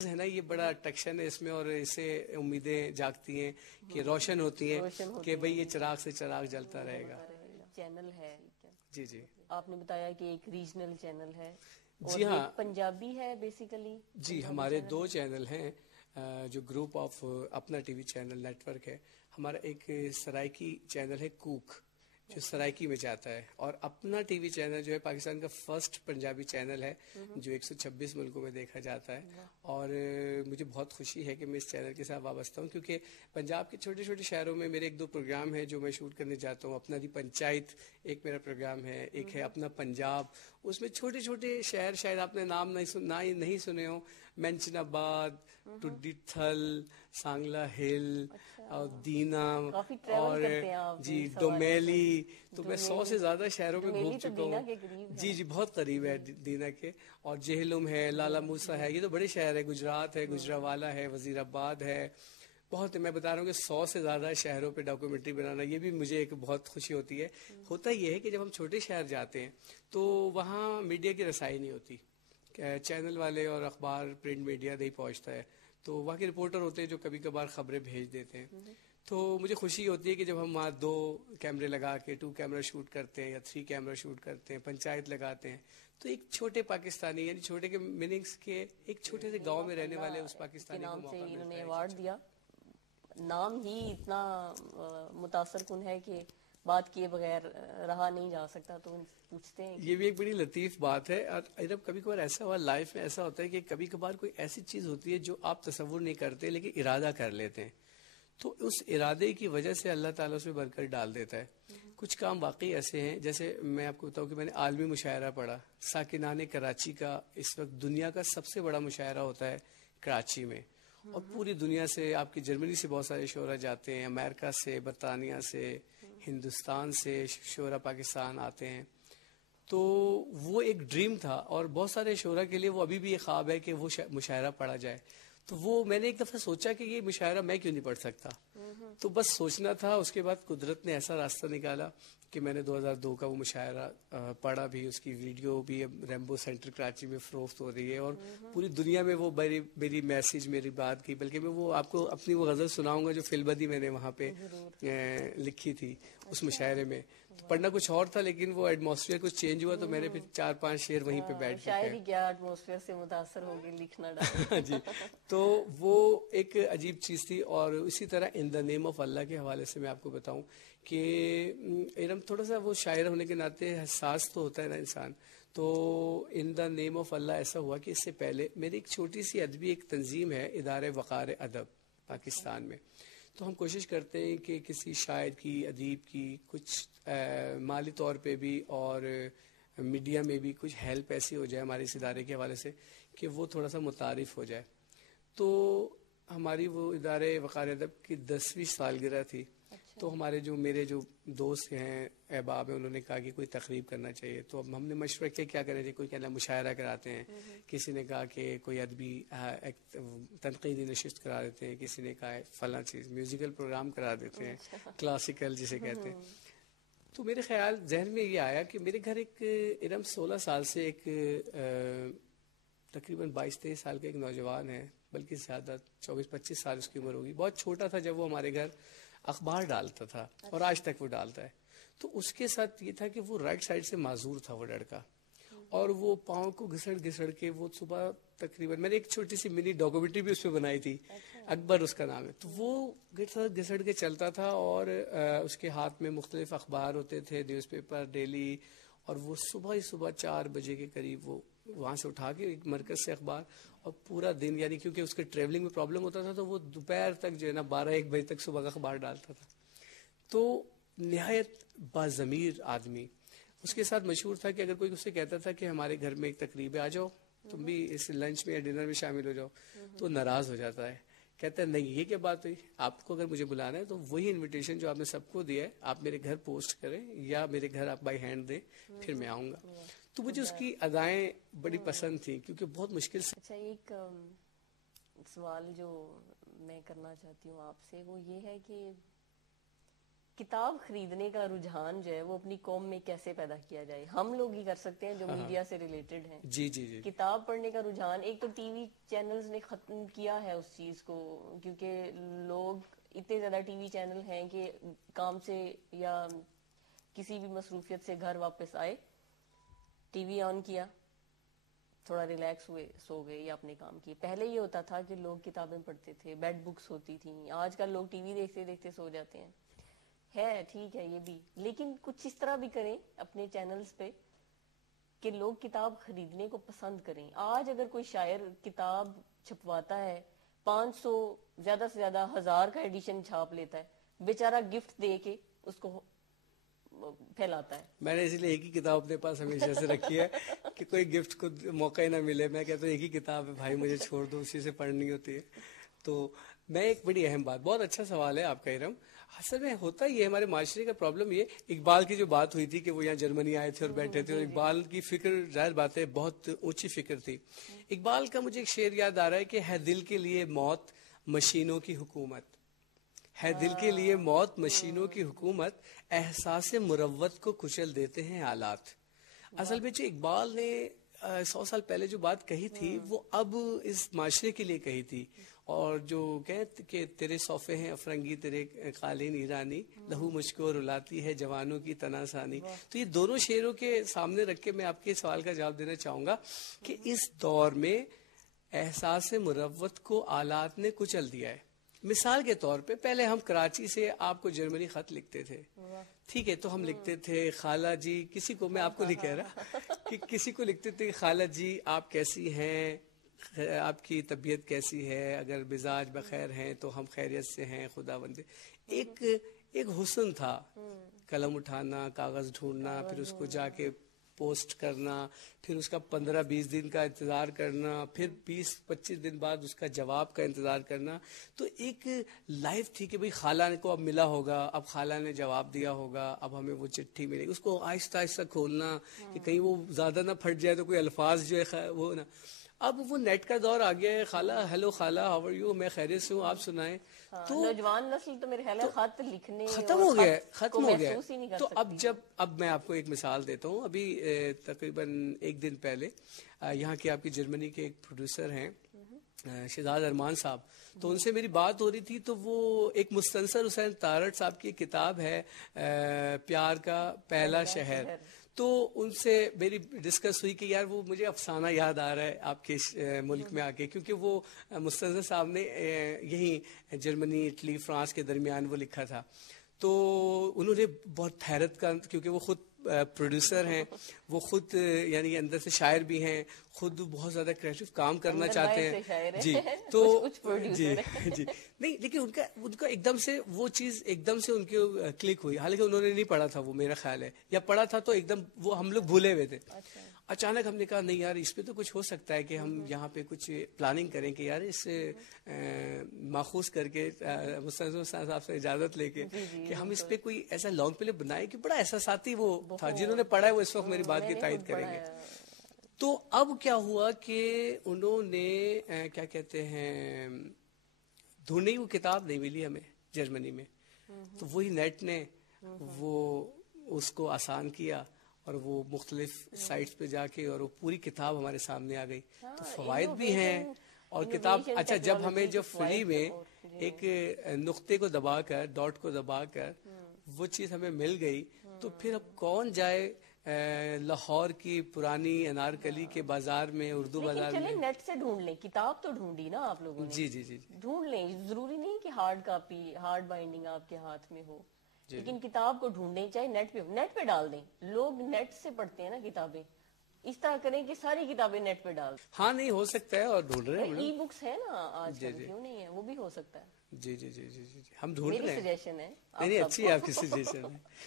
ہے نا، یہ بڑا ٹیکشن ہے اس میں، اور اس سے امیدیں جاگتی ہیں کہ روشن ہوتی ہیں کہ بھئی یہ چراغ سے چراغ جلتا رہے گا. چینل ہے. جی جی آپ نے بتایا کہ ایک ریجنل چینل ہے اور جی ہاں ایک پنجابی ہے بیسیکلی. جی ہمارے دو چینل ہیں جو گروپ آف اپنا TV channel network ہے. ہمارا ایک سرائکی چینل ہے کوک جو سرائکی میں جاتا ہے، اور اپنا ٹی وی چینل جو ہے پاکستان کا فرسٹ پنجابی چینل ہے جو 126 ملکوں میں دیکھا جاتا ہے. اور مجھے بہت خوشی ہے کہ میں اس چینل کے ساتھ وابستہ ہوں، کیونکہ پنجاب کے چھوٹے چھوٹے شہروں میں میرے ایک دو پروگرام ہیں جو میں شوٹ کرنے جاتا ہوں. اپنا دی پنچایت ایک میرا پروگرام ہے، ایک ہے اپنا پنجاب. اس میں چھوٹے چھوٹے شہر شاید آپ نے نام نہیں سنے ہو، منچن آباد، ٹڈی تھل، سانگلا ہل اور دینا اور جی ڈومیلی. تو میں 100 سے زیادہ شہروں میں گھوم چکا ہوں. جی جی بہت قریب ہے دینا کے. اور جہلم ہے، لالا موسا ہے، یہ تو بڑے شہر ہے. گجرات ہے، گجراوالا ہے، وزیر آباد ہے. بہت میں بتا رہا ہوں کہ 100 سے زیادہ شہروں پہ ڈاکومنٹری بنانا یہ بھی مجھے ایک بہت خوشی ہوتی ہے. ہوتا یہ ہے کہ جب ہم چھوٹے شہر جاتے ہیں تو وہاں میڈیا کی رسائی نہیں ہوتی، چینل والے اور اخبار پرنٹ میڈیا نہیں پہنچتا ہے، تو وہاں کے رپورٹر ہوتے ہیں جو کبھی کبھار خبریں بھیج دیتے ہیں. تو مجھے خوشی ہوتی ہے کہ جب ہم وہاں 2 کیمرے لگا کے 2 کیمرہ شوٹ کرتے ہیں یا 3 کیمرہ شوٹ کرتے ہیں، پنچایت لگاتے ہیں، تو ایک چھوٹے پاکستانی یعنی چھوٹے کے میننگز کے ایک چھوٹے سے گاؤں میں رہنے والے اس پاکستانی کو موقع ملتا ہے. ایوارڈ دیا، نام ہی اتنا متاثر کن ہے کہ بات کیے بغیر رہا نہیں جا سکتا. تو پوچھتے ہیں یہ بھی ایک بڑی لطیف بات ہے. اور کبھی کبھار ایسا ہوا لائف میں، ایسا ہوتا ہے کہ کبھی کبھار کوئی ایسی چیز ہوتی ہے جو آپ تصور نہیں کرتے لیکن ارادہ کر لیتے ہیں، تو اس ارادے کی وجہ سے اللہ تعالیٰ اس میں برکت ڈال دیتا ہے. کچھ کام واقعی ایسے ہیں، جیسے میں آپ کو بتاؤں کہ میں نے عالمی مشاعرہ پڑھا. ساکنان کراچی کا اس وقت دنیا کا سب سے بڑا مشاعرہ ہوتا ہے کراچی میں، اور پوری دنیا سے، آپ کی جرمنی سے بہت سارے شعراء جاتے ہیں، امریکہ سے، برطانیہ سے، ہندوستان سے شعراء پاکستان آتے ہیں. تو وہ ایک ڈریم تھا، اور بہت سارے شعراء کے لیے وہ ابھی بھی ایک خواب ہے کہ وہ مشاعرہ پڑھا جائے. تو وہ میں نے ایک دفعہ سوچا کہ یہ مشاعرہ میں کیوں نہیں پڑھ سکتا. تو بس سوچنا تھا. اس کے بعد قدرت نے ایسا راستہ نکالا کہ میں نے 2002 کا وہ مشاعرہ پڑھا بھی. اس کی ویڈیو بھی ریمبو سینٹر کراچی میں فروخت ہو رہی ہے، اور پوری دنیا میں وہ میری میسیج، میری بات کی. بلکہ میں وہ آپ کو اپنی وہ غزل سناؤں گا جو فی البدی میں نے وہاں پہ لکھی تھی اس مشاعرے میں. پڑھنا کچھ اور تھا لیکن وہ ایٹماسفیئر کچھ چینج ہوا، تو میں نے پھر 4-5 شعر وہیں پہ بیٹھ کے شاعری کیا ایٹماسفیئر سے متاثر ہو کے لکھنا ڈالا. جی تو وہ ایک عجیب چیز تھی. اور اسی طرح ان دا نیم آف اللہ کے حوالے سے میں آپ کو بتاؤں کہ ارم تھوڑا سا وہ شاعر ہونے کے ناطے حساس تو ہوتا ہے نا انسان. تو ان دا نیم آف اللہ ایسا ہوا کہ اس سے پہلے میری ایک چھوٹی سی ادبی ایک تنظیم ہے، ادارے وقار ادب پاکستان میں. تو ہم کوشش کرتے ہیں کہ کسی شاعر کی، ادیب کی کچھ مالی طور پہ بھی اور میڈیا میں بھی کچھ ہیلپ ایسی ہو جائے ہمارے اس ادارے کے حوالے سے کہ وہ تھوڑا سا متعارف ہو جائے. تو ہماری وہ ادارے وقار ادب کی 10ویں سالگرہ تھی. تو میرے جو دوست ہیں، احباب ہیں، انہوں نے کہا کہ کوئی تقریب کرنا چاہیے. تو اب ہم نے مشورہ کیا کیا کریں. کوئی کہنا مشاعرہ کراتے ہیں، کسی نے کہا کہ کوئی ادبی تنقیدی نشست کرا دیتے ہیں، کسی نے کہا فلاں چیز میوزیکل پروگرام کرا دیتے ہیں، کلاسیکل جسے کہتے ہیں. تو میرے خیال ذہن میں یہ آیا کہ میرے گھر ایک ارم 16 سال سے ایک تقریباً 22-23 سال کا ایک نوجوان ہے، بلکہ زیادہ 24-25 سال اس کی عمر ہوگی. بہت چھوٹا تھا جب وہ ہمارے گھر اخبار ڈالتا تھا، اور آج تک وہ ڈالتا ہے. تو اس کے ساتھ یہ تھا کہ وہ رائٹ سائڈ سے معذور تھا وہ لڑکا، اور وہ پاؤں کو گھسڑ کے وہ صبح تقریباً میں نے ایک چھوٹی سی منی ڈاکومنٹری بھی اس پہ بنائی تھی، اکبر اس کا نام ہے. تو وہ گھسڑ کے چلتا تھا، اور اس کے ہاتھ میں مختلف اخبار ہوتے تھے، نیوز پیپر ڈیلی. اور وہ صبح 4 بجے کے قریب وہ وہاں سے اٹھا کے ایک مرکز سے اخبار، اور پورا دن، یعنی کیونکہ اس کے ٹریولنگ میں پرابلم ہوتا تھا، تو وہ دوپہر تک جو ہے نا 12-1 بجے تک صبح کا اخبار ڈالتا تھا. تو نہایت باضمیر آدمی. اس کے ساتھ مشہور تھا کہ اگر کوئی اس سے کہتا تھا کہ ہمارے گھر میں ایک تقریب ہے، آ جاؤ تم بھی اس لنچ میں یا ڈنر میں شامل ہو جاؤ، تو ناراض ہو جاتا ہے. کہتا ہے نہیں، یہ کیا بات ہوئی، آپ کو اگر مجھے بلانا ہے تو وہی انویٹیشن جو آپ نے سب کو دیا ہے آپ میرے گھر پوسٹ کریں، یا میرے گھر آپ بائی ہینڈ دیں، پھر میں آؤں گا. تو مجھے اس کی ادائیں بڑی پسند تھیں، کیونکہ بہت مشکل سے. اچھا، ایک سوال جو میں کرنا چاہتی ہوں آپ سے وہ یہ ہے کہ کتاب خریدنے کا رجحان جو ہے وہ اپنی قوم میں کیسے پیدا کیا جائے؟ ہم لوگ ہی کر سکتے ہیں جو میڈیا سے ریلیٹڈ ہیں. جی جی جی. کتاب پڑھنے کا رجحان ایک تو ٹی وی چینلز نے ختم کیا ہے اس چیز کو، کیونکہ لوگ اتنے زیادہ ٹی وی چینل ہیں کہ کام سے یا کسی بھی مصروفیت سے گھر واپس آئے، ٹی وی آن کیا، تھوڑا ریلیکس ہوئے، سو گئے یا اپنے کام کیے. پہلے یہ ہوتا تھا کہ لوگ کتابیں پڑھتے تھے، بیڈ بکس ہوتی تھیں. آج کل لوگ ٹی وی دیکھتے دیکھتے سو جاتے ہیں. ہے ٹھیک ہے یہ بھی، لیکن کچھ اس طرح بھی کریں اپنے چینلز پہ کہ لوگ کتاب خریدنے کو پسند کریں. آج اگر کوئی شاعر کتاب چھپواتا ہے 500 زیادہ سے زیادہ 1000 کا ایڈیشن چھاپ لیتا ہے، بیچارہ گفٹ دے کے اس کو پھیلاتا ہے. میں نے اسی لیے ایک ہی کتاب اپنے پاس ہمیشہ سے رکھی ہے کہ کوئی گفٹ کو موقع ہی نہ ملے. میں کہتا ہوں ایک ہی کتاب ہے بھائی، مجھے چھوڑ دو، اسی سے پڑھنی ہوتی ہے. تو میں ایک بڑی اہم بات، بہت اچھا سوال ہے آپ کا ارم. اصل میں ہوتا یہ ہمارے معاشرے کا پرابلم یہ، اقبال کی جو بات ہوئی تھی کہ وہ یہاں جرمنی آئے تھے اور بیٹھے تھے، اور اقبال کی فکر ظاہر بات ہے بہت اونچی فکر تھی. اقبال کا مجھے ایک شعر یاد آ رہا ہے کہ ہے دل کے لیے موت مشینوں کی حکومت، ہے دل کے لیے موت مشینوں کی حکومت، احساس مروت کو کچل دیتے ہیں آلات. اصل میں جو اقبال نے 100 سال پہلے جو بات کہی تھی وہ اب اس معاشرے کے لیے کہی تھی. اور جو کہتے کہ تیرے صوفے ہیں افرنگی، تیرے قالین ایرانی، لہو مجھ کو رلاتی ہے جوانوں کی تناسانی. تو یہ دونوں شعروں کے سامنے رکھ کے میں آپ کے سوال کا جواب دینا چاہوں گا کہ اس دور میں احساس مروت کو آلات نے کچل دیا ہے. مثال کے طور پہ پہلے ہم کراچی سے آپ کو جرمنی خط لکھتے تھے، ٹھیک ہے، تو ہم لکھتے تھے خالہ جی، کسی کو، میں آپ کو نہیں کہہ رہا کہ کسی کو لکھتے تھے خالہ جی آپ کیسی ہیں، آپ کی طبیعت کیسی ہے، اگر مزاج بخیر ہیں تو ہم خیریت سے ہیں خدا بندے. ایک حسن تھا، قلم اٹھانا، کاغذ ڈھونڈنا، پھر اس کو جا کے پوسٹ کرنا، پھر اس کا 15-20 دن کا انتظار کرنا، پھر 20-25 دن بعد اس کا جواب کا انتظار کرنا. تو ایک لائف تھی کہ بھئی خالہ کو اب ملا ہوگا، اب خالہ نے جواب دیا ہوگا، اب ہمیں وہ چٹھی ملے گی. اس کو آہستہ آہستہ کھولنا کہ کہیں وہ زیادہ نہ پھٹ جائے تو کوئی الفاظ جو ہے وہ نہ. اب وہ نیٹ کا دور آ گیا ہے. خالہ، ہیلو خالہ، ہاؤ آر یو، میں خیریت سے ہوں، آپ سنائیں. تو نوجوان نسل تو میرے خیال ہے خط لکھنے ختم ہو گیا، ختم ہو گیا. تو اب میں آپ کو ایک مثال دیتا ہوں. ابھی تقریباً 1 دن پہلے یہاں کے آپ کی جرمنی کے ایک پروڈیوسر ہیں شہزاد ارمان صاحب، تو ان سے میری بات ہو رہی تھی. تو وہ ایک مستنصر حسین تارڑ صاحب کی کتاب ہے پیار کا پہلا شہر. تو ان سے میری ڈسکس ہوئی کہ یار وہ مجھے افسانہ یاد آ رہا ہے آپ کے ملک میں آ کے، کیونکہ وہ مستنصر صاحب نے یہیں جرمنی، اٹلی، فرانس کے درمیان وہ لکھا تھا. تو انہوں نے بہت حیرت کا، کیونکہ وہ خود پروڈیوسر ہیں، وہ خود یعنی اندر سے شاعر بھی ہیں، خود بہت زیادہ کریٹو کام کرنا چاہتے ہیں. جی تو جی نہیں، لیکن ان کا ایک دم سے وہ چیز ایک دم سے ان کی کلک ہوئی. حالانکہ انہوں نے نہیں پڑھا تھا وہ، میرا خیال ہے، یا پڑھا تھا تو ایک دم وہ ہم لوگ بھولے ہوئے تھے. اچانک ہم نے کہا نہیں یار اس پہ تو کچھ ہو سکتا ہے کہ ہم یہاں پہ کچھ پلاننگ کریں کہ یار اس سے ماخوذ کر کے مستنصر صاحب سے اجازت لے کے کہ ہم اس پہ کوئی ایسا لانگ پلے بنائیں کہ بڑا احساساتی وہ تھا. جنہوں نے پڑھا ہے وہ اس وقت میری بات کی تائید کریں گے. تو اب کیا ہوا کہ انہوں نے کیا کہتے ہیں ڈھونڈی، وہ کتاب نہیں ملی ہمیں جرمنی میں. تو وہی نیٹ نے وہ اس کو آسان کیا اور وہ مختلف سائٹس پہ جا کے اور وہ پوری کتاب ہمارے سامنے آ گئی. تو فوائد بھی ہیں اور کتاب اچھا جب ہمیں جو فری میں ایک نقطے کو دبا کر، ڈاٹ کو دبا کر وہ چیز ہمیں مل گئی، تو پھر اب کون جائے لاہور کی پرانی انارکلی کے بازار میں، اردو بازار میں. نیٹ سے ڈھونڈ لیں، کتاب تو ڈھونڈی نا آپ لوگوں نے. جی جی جی ڈھونڈ لیں، ضروری نہیں کہ ہارڈ کاپی، ہارڈ بائنڈنگ آپ کے ہاتھ میں ہو، لیکن کتاب کو ڈھونڈیں، چاہے نیٹ پہ ڈال دیں. لوگ نیٹ سے پڑھتے ہیں نا کتابیں، اس طرح کریں کہ ساری کتابیں نیٹ پہ ڈال دیں. ہاں نہیں ہو سکتا ہے، اور ڈھونڈ رہے ہیں ای بکس ہے نا آج کل، کیوں نہیں ہے، وہ بھی ہو سکتا ہے. جی جی جی جی جی ہم ڈھونڈ رہے ہیں. میری سجیشن ہے. نہیں اچھی ہے آپ کی سجیشن ہے.